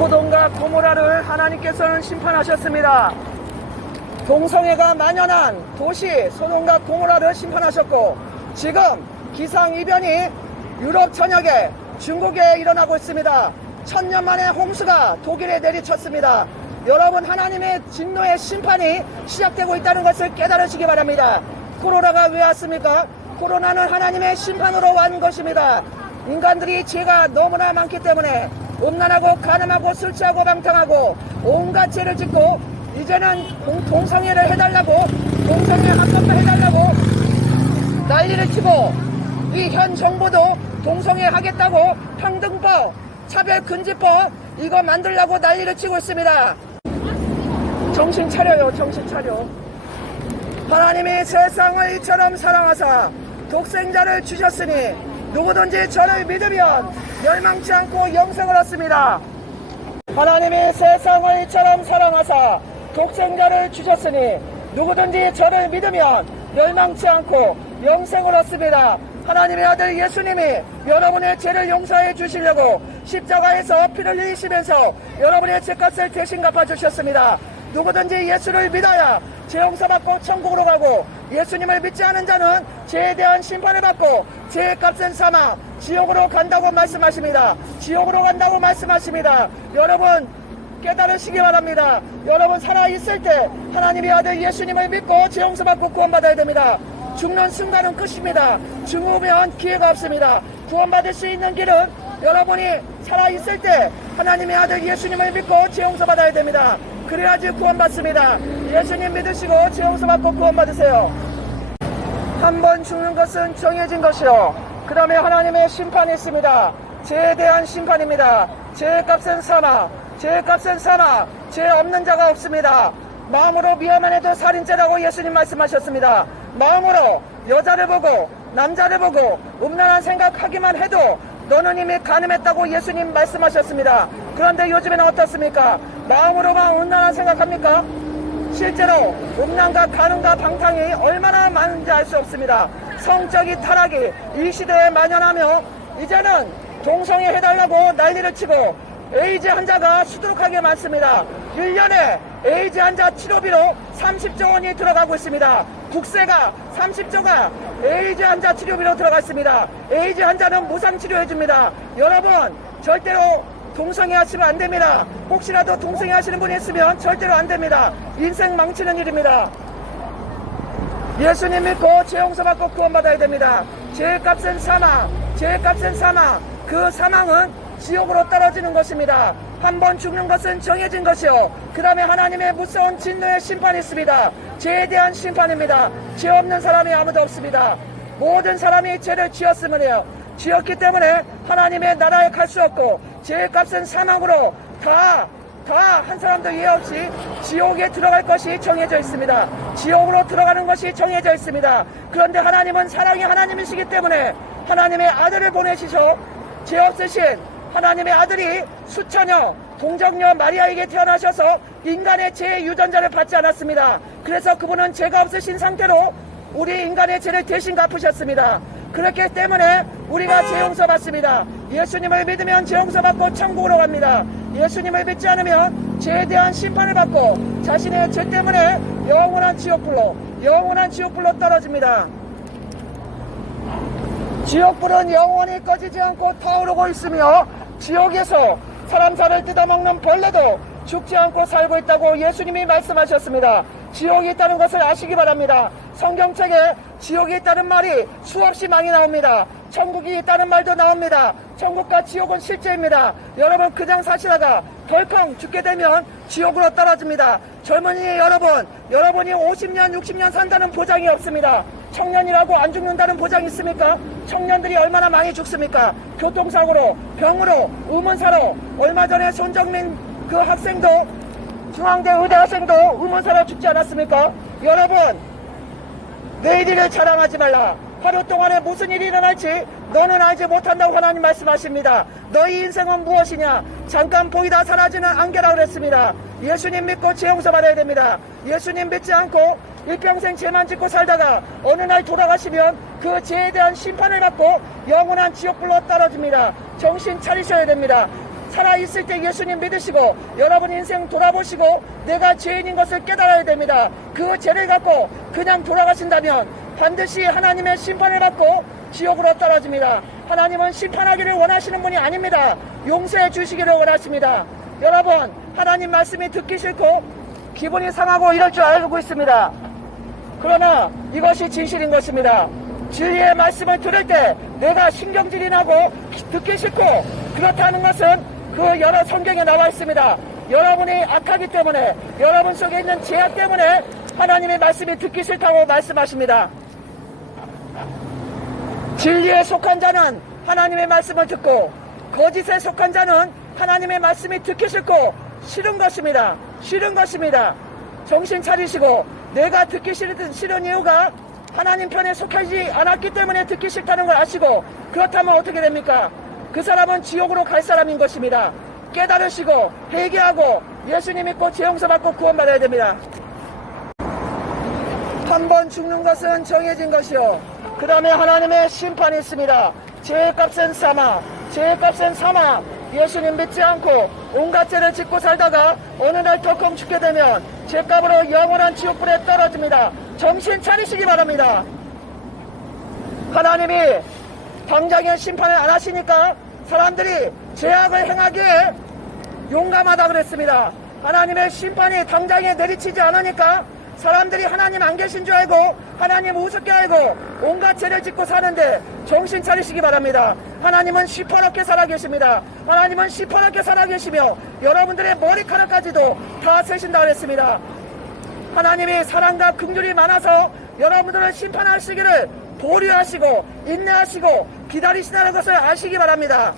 소돔과 고모라를 하나님께서는 심판하셨습니다. 동성애가 만연한 도시 소돔과 고모라를 심판하셨고, 지금 기상이변이 유럽 전역에 중국에 일어나고 있습니다. 1000년 만에 홍수가 독일에 내리쳤습니다. 여러분, 하나님의 진노의 심판이 시작되고 있다는 것을 깨달으시기 바랍니다. 코로나가 왜 왔습니까? 코로나는 하나님의 심판으로 왔는 것입니다. 인간들이 죄가 너무나 많기 때문에 음란하고 가늠하고 술 취하고 방탕하고 온갖 죄를 짓고, 이제는 동성애를 해달라고, 동성애 합법화 해달라고 난리를 치고, 이 현 정부도 동성애 하겠다고 평등법, 차별금지법 이거 만들려고 난리를 치고 있습니다. 정신 차려요, 정신 차려. 하나님이 세상을 이처럼 사랑하사 독생자를 주셨으니 누구든지 저를 믿으면 멸망치 않고 영생을 얻습니다. 하나님이 세상을 이처럼 사랑하사 독생자를 주셨으니 누구든지 저를 믿으면 멸망치 않고 영생을 얻습니다. 하나님의 아들 예수님이 여러분의 죄를 용서해 주시려고 십자가에서 피를 흘리시면서 여러분의 죄값을 대신 갚아주셨습니다. 누구든지 예수를 믿어야 죄 용서받고 천국으로 가고, 예수님을 믿지 않은 자는 죄에 대한 심판을 받고 죄값은 사망, 지옥으로 간다고 말씀하십니다. 지옥으로 간다고 말씀하십니다. 여러분, 깨달으시기 바랍니다. 여러분, 살아있을 때 하나님의 아들 예수님을 믿고 죄 용서받고 구원받아야 됩니다. 죽는 순간은 끝입니다. 죽으면 기회가 없습니다. 구원받을 수 있는 길은 여러분이 살아있을 때 하나님의 아들 예수님을 믿고 죄 용서받아야 됩니다. 그래야지 구원받습니다. 예수님 믿으시고 죄 용서받고 구원받으세요. 한 번 죽는 것은 정해진 것이요, 그 다음에 하나님의 심판이 있습니다. 죄에 대한 심판입니다. 죄의 값은 사망, 죄의 값은 사망, 죄 없는 자가 없습니다. 마음으로 미워만 해도 살인죄라고 예수님 말씀하셨습니다. 마음으로 여자를 보고 남자를 보고 음란한 생각하기만 해도 너는 이미 간음했다고 예수님 말씀하셨습니다. 그런데 요즘에는 어떻습니까? 마음으로만 음란한 생각합니까? 실제로 음란과 간음과 방탕이 얼마나 많은지 알 수 없습니다. 성적인 타락이 이 시대에 만연하며, 이제는 동성애 해달라고 난리를 치고 에이즈 환자가 수두룩하게 많습니다. 1년에 에이즈 환자 치료비로 30조 원이 들어가고 있습니다. 국세가 30조가 에이즈 환자 치료비로 들어가 있습니다. 에이즈 환자는 무상 치료해줍니다. 여러분, 절대로 동성애 하시면 안 됩니다. 혹시라도 동성애 하시는 분이 있으면 절대로 안 됩니다. 인생 망치는 일입니다. 예수님 믿고 죄 용서받고 구원받아야 됩니다. 죄의 값은 사망, 죄의 값은 사망. 그 사망은 지옥으로 떨어지는 것입니다. 한 번 죽는 것은 정해진 것이요, 그 다음에 하나님의 무서운 진노의 심판이 있습니다. 죄에 대한 심판입니다. 죄 없는 사람이 아무도 없습니다. 모든 사람이 죄를 지었으면 해요. 지었기 때문에 하나님의 나라에 갈 수 없고, 죄의 값은 사망으로 다 한 사람도 예외 없이 지옥에 들어갈 것이 정해져 있습니다. 지옥으로 들어가는 것이 정해져 있습니다. 그런데 하나님은 사랑의 하나님이시기 때문에 하나님의 아들을 보내시셔 죄 없으신 하나님의 아들이 수천여 동정녀 마리아에게 태어나셔서 인간의 죄의 유전자를 받지 않았습니다. 그래서 그분은 죄가 없으신 상태로 우리 인간의 죄를 대신 갚으셨습니다. 그렇기 때문에 우리가 죄 용서 받습니다. 예수님을 믿으면 죄 용서 받고 천국으로 갑니다. 예수님을 믿지 않으면 죄에 대한 심판을 받고 자신의 죄 때문에 영원한 지옥불로 떨어집니다. 지옥불은 영원히 꺼지지 않고 타오르고 있으며, 지옥에서 사람 살을 뜯어먹는 벌레도 죽지 않고 살고 있다고 예수님이 말씀하셨습니다. 지옥이 있다는 것을 아시기 바랍니다. 성경책에 지옥이 있다는 말이 수없이 많이 나옵니다. 천국이 있다는 말도 나옵니다. 천국과 지옥은 실제입니다. 여러분, 그냥 사시다가 덜컹 죽게 되면 지옥으로 떨어집니다. 젊은이 여러분, 여러분이 50년 60년 산다는 보장이 없습니다. 청년이라고 안 죽는다는 보장이 있습니까? 청년들이 얼마나 많이 죽습니까? 교통사고로, 병으로, 의문사로. 얼마 전에 손정민 그 학생도, 중앙대 의대 학생도 의문사로 죽지 않았습니까? 여러분, 내일을 자랑하지 말라. 하루 동안에 무슨 일이 일어날지 너는 알지 못한다고 하나님 말씀하십니다. 너희 인생은 무엇이냐? 잠깐 보이다 사라지는 안개라고 그랬습니다. 예수님 믿고 죄 용서 받아야 됩니다. 예수님 믿지 않고 일평생 죄만 짓고 살다가 어느 날 돌아가시면 그 죄에 대한 심판을 받고 영원한 지옥불로 떨어집니다. 정신 차리셔야 됩니다. 살아있을 때 예수님 믿으시고 여러분 인생 돌아보시고 내가 죄인인 것을 깨달아야 됩니다. 그 죄를 갖고 그냥 돌아가신다면 반드시 하나님의 심판을 받고 지옥으로 떨어집니다. 하나님은 심판하기를 원하시는 분이 아닙니다. 용서해 주시기를 원하십니다. 여러분, 하나님 말씀이 듣기 싫고 기분이 상하고 이럴 줄 알고 있습니다. 그러나 이것이 진실인 것입니다. 진리의 말씀을 들을 때 내가 신경질이 나고 듣기 싫고 그렇다는 것은 그 여러 성경에 나와 있습니다. 여러분이 악하기 때문에 여러분 속에 있는 죄악 때문에 하나님의 말씀이 듣기 싫다고 말씀하십니다. 진리에 속한 자는 하나님의 말씀을 듣고 거짓에 속한 자는 하나님의 말씀이 듣기 싫고 싫은 것입니다. 싫은 것입니다. 정신 차리시고 내가 듣기 싫은 이유가 하나님 편에 속하지 않았기 때문에 듣기 싫다는 걸 아시고 그렇다면 어떻게 됩니까? 그 사람은 지옥으로 갈 사람인 것입니다. 깨달으시고 회개하고 예수님 믿고 죄 용서받고 구원받아야 됩니다. 한 번 죽는 것은 정해진 것이요 그 다음에 하나님의 심판이 있습니다. 죄의 값은 사망, 죄의 값은 사망. 예수님 믿지 않고 온갖 죄를 짓고 살다가 어느 날 덜컹 죽게 되면 죄값으로 영원한 지옥불에 떨어집니다. 정신 차리시기 바랍니다. 하나님이 당장의 심판을 안 하시니까 사람들이 죄악을 행하기에 용감하다 그랬습니다. 하나님의 심판이 당장에 내리치지 않으니까 사람들이 하나님 안 계신 줄 알고 하나님 우습게 알고 온갖 죄를 짓고 사는데 정신 차리시기 바랍니다. 하나님은 시퍼렇게 살아계십니다. 하나님은 시퍼렇게 살아계시며 여러분들의 머리카락까지도 다 세신다 그랬습니다. 하나님이 사랑과 긍휼이 많아서 여러분들을 심판하시기를 보류하시고 인내하시고 기다리시다는 것을 아시기 바랍니다.